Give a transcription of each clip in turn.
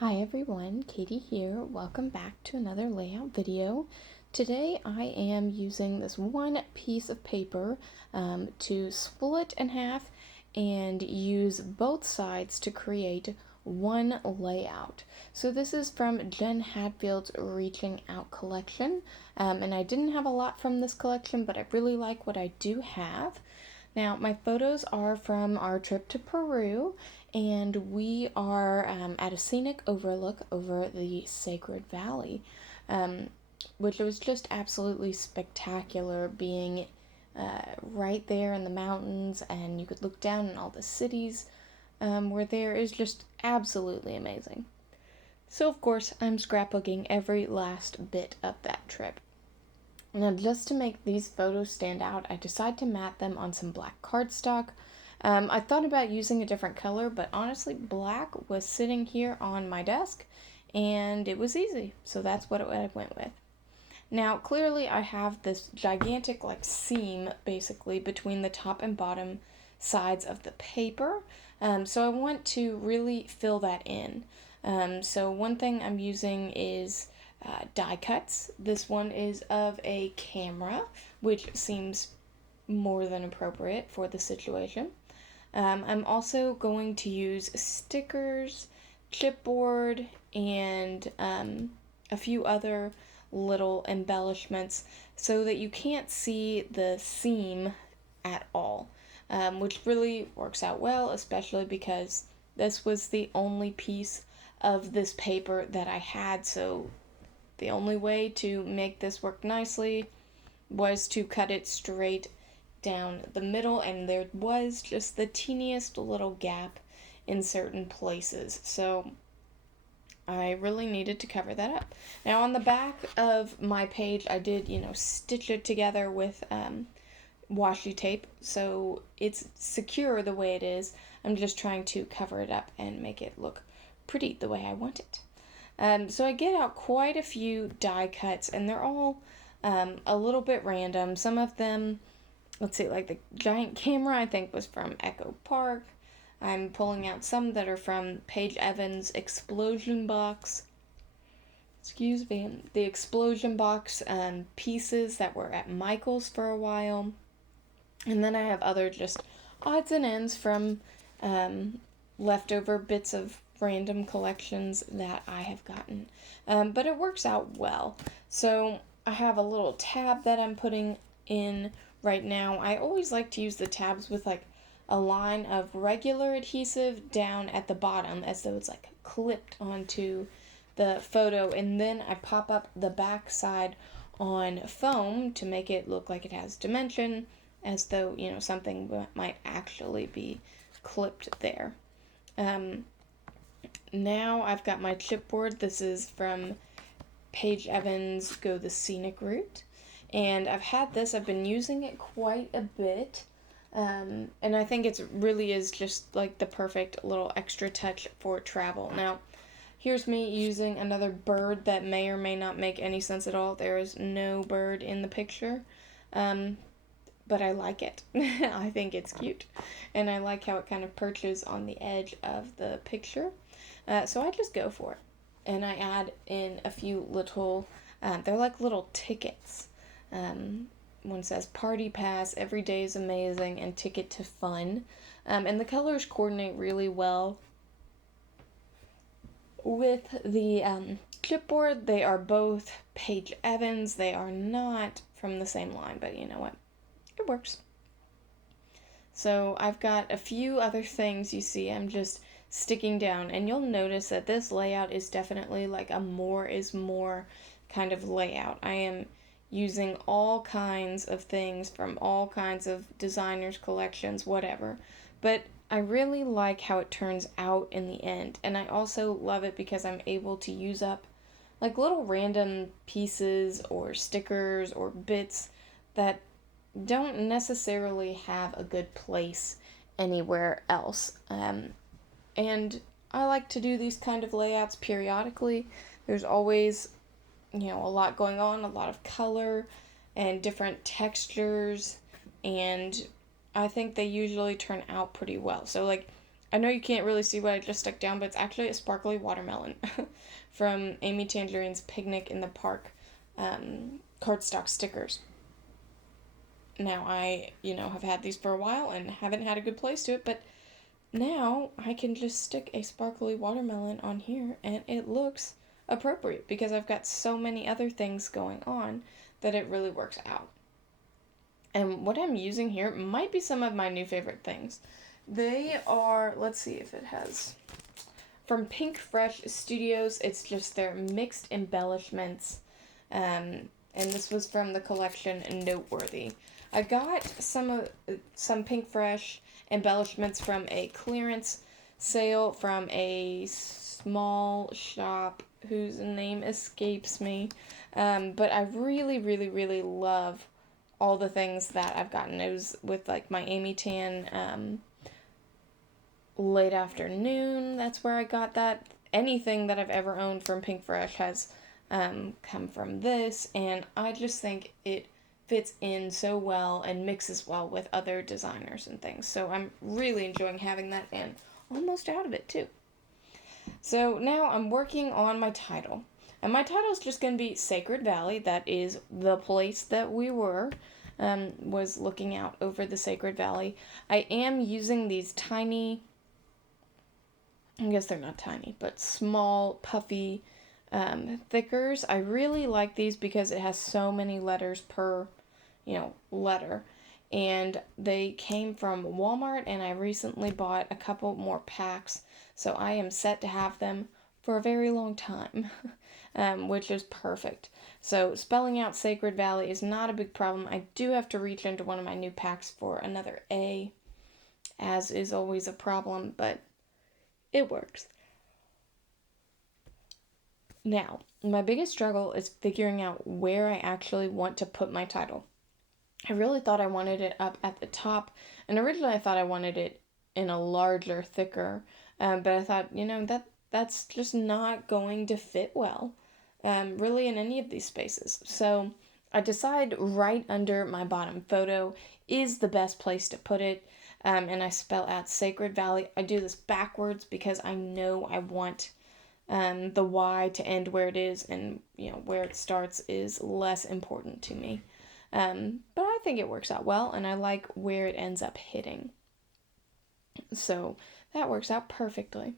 Hi everyone, Katie here. Welcome back to another layout video. Today I am using this one piece of paper to split in half and use both sides to create one layout. So this is from Jen Hadfield's Reaching Out collection, and I didn't have a lot from this collection, but I really like what I do have. Now, my photos are from our trip to Peru, and we are at a scenic overlook over the Sacred Valley, which was just absolutely spectacular being right there in the mountains, and you could look down and all the cities were there. Is just absolutely amazing. So, of course, I'm scrapbooking every last bit of that trip. Now, just to make these photos stand out, I decided to mat them on some black cardstock. I thought about using a different color, but honestly, black was sitting here on my desk, and it was easy, so that's what I went with. Now, clearly, I have this gigantic, seam, basically, between the top and bottom sides of the paper, so I want to really fill that in. So one thing I'm using is die cuts. This one is of a camera, which seems more than appropriate for the situation. I'm also going to use stickers, chipboard, and a few other little embellishments so that you can't see the seam at all, which really works out well, especially because this was the only piece of this paper that I had, so the only way to make this work nicely was to cut it straight down the middle, and there was just the teeniest little gap in certain places. So I really needed to cover that up. Now on the back of my page, I did, stitch it together with washi tape, so it's secure the way it is. I'm just trying to cover it up and make it look pretty the way I want it. So I get out quite a few die cuts, and they're all a little bit random. Some of them, let's see, like the giant camera I think was from Echo Park. I'm pulling out some that are from Paige Evans' Explosion Box. The Explosion Box pieces that were at Michael's for a while. And then I have other just odds and ends from leftover bits of random collections that I have gotten. But it works out well. So I have a little tab that I'm putting in right now. I always like to use the tabs with a line of regular adhesive down at the bottom as though it's clipped onto the photo, and then I pop up the back side on foam to make it look like it has dimension, as though, something might actually be clipped there. Now I've got my chipboard. This is from Paige Evans' Go the Scenic Route. And I've been using it quite a bit. And I think it really is just the perfect little extra touch for travel. Now, here's me using another bird that may or may not make any sense at all. There is no bird in the picture. But I like it. I think it's cute. And I like how it kind of perches on the edge of the picture. So I just go for it. And I add in a few little, they're like little tickets. One says party pass, every day is amazing, and ticket to fun. And the colors coordinate really well with the chipboard. They are both Paige Evans. They are not from the same line, but you know what? It works. So I've got a few other things you see I'm just sticking down, and you'll notice that this layout is definitely a more is more kind of layout. I am using all kinds of things from all kinds of designers' collections, whatever. But I really like how it turns out in the end, and I also love it because I'm able to use up little random pieces or stickers or bits that don't necessarily have a good place anywhere else. And I like to do these kind of layouts periodically. There's always, a lot going on, a lot of color and different textures, and I think they usually turn out pretty well. So I know you can't really see what I just stuck down, but it's actually a sparkly watermelon from Amy Tangerine's Picnic in the Park cardstock stickers. Now, I, have had these for a while and haven't had a good place to it, but now I can just stick a sparkly watermelon on here and it looks appropriate because I've got so many other things going on that it really works out. And what I'm using here might be some of my new favorite things. They are, let's see if it has, from Pink Fresh Studios. It's just their mixed embellishments. And this was from the collection Noteworthy. I got some Pink Fresh embellishments from a clearance sale from a small shop whose name escapes me. But I really, really, really love all the things that I've gotten. It was with like my Amy Tan late afternoon. That's where I got that. Anything that I've ever owned from Pink Fresh has come from this, and I just think it fits in so well and mixes well with other designers and things. So I'm really enjoying having that and almost out of it too. So now I'm working on my title. And my title is just going to be Sacred Valley. That is the place that we were, was looking out over the Sacred Valley. I am using these tiny, I guess they're not tiny, but small, puffy thickers. I really like these because it has so many letters per letter, and they came from Walmart, and I recently bought a couple more packs, so I am set to have them for a very long time, which is perfect. So spelling out Sacred Valley is not a big problem. I do have to reach into one of my new packs for another A, as is always a problem, but it works. Now, my biggest struggle is figuring out where I actually want to put my title. I really thought I wanted it up at the top, and originally I thought I wanted it in a larger, thicker, but I thought, that's just not going to fit well, really in any of these spaces. So I decide right under my bottom photo is the best place to put it, and I spell out Sacred Valley. I do this backwards because I know I want the Y to end where it is, and where it starts is less important to me. But I think it works out well, and I like where it ends up hitting. So that works out perfectly.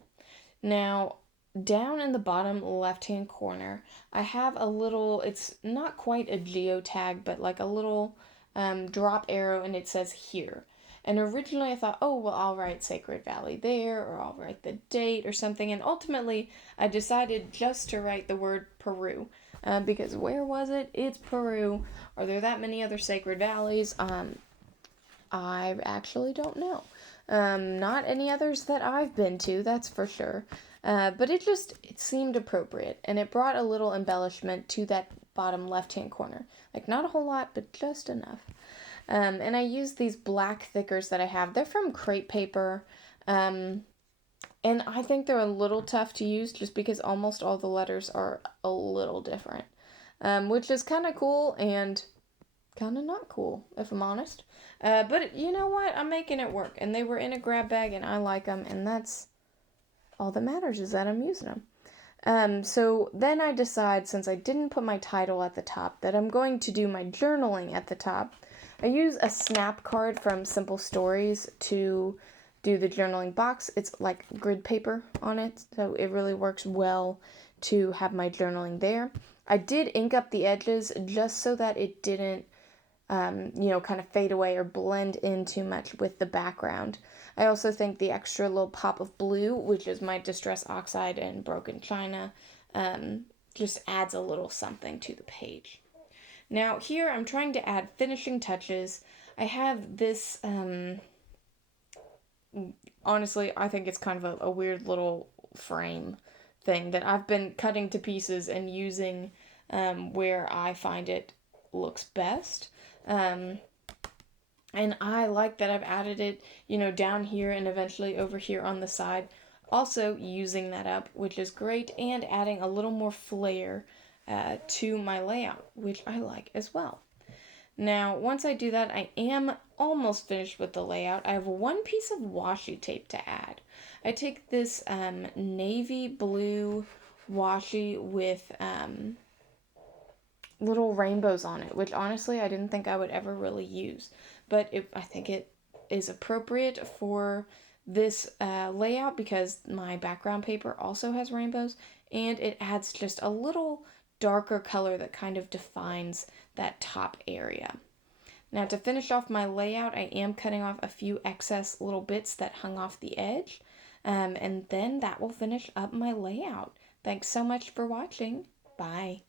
Now, down in the bottom left-hand corner, I have a little, it's not quite a geotag, but like a little drop arrow, and it says here. And originally I thought, oh, well, I'll write Sacred Valley there, or I'll write the date or something. And ultimately, I decided just to write the word Peru. Because where was it? It's Peru. Are there that many other Sacred Valleys? I actually don't know. Not any others that I've been to, that's for sure. But it seemed appropriate. And it brought a little embellishment to that bottom left-hand corner. Like, not a whole lot, but just enough. And I use these black thickers that I have. They're from crepe paper. And I think they're a little tough to use just because almost all the letters are a little different. Which is kind of cool and kind of not cool, if I'm honest. But you know what? I'm making it work. And they were in a grab bag and I like them. And that's all that matters, is that I'm using them. So then I decide, since I didn't put my title at the top, that I'm going to do my journaling at the top. I use a snap card from Simple Stories to do the journaling box. It's like grid paper on it, so it really works well to have my journaling there. I did ink up the edges just so that it didn't, kind of fade away or blend in too much with the background. I also think the extra little pop of blue, which is my Distress Oxide and Broken China, just adds a little something to the page. Now here I'm trying to add finishing touches. I have this, honestly, I think it's kind of a weird little frame thing that I've been cutting to pieces and using where I find it looks best. And I like that I've added it, down here and eventually over here on the side. Also using that up, which is great, and adding a little more flair to my layout, which I like as well. Now, once I do that, I am almost finished with the layout. I have one piece of washi tape to add. I take this navy blue washi with little rainbows on it, which honestly I didn't think I would ever really use. But I think it is appropriate for this layout because my background paper also has rainbows, and it adds just a little darker color that kind of defines that top area. Now to finish off my layout, I am cutting off a few excess little bits that hung off the edge, and then that will finish up my layout. Thanks so much for watching. Bye.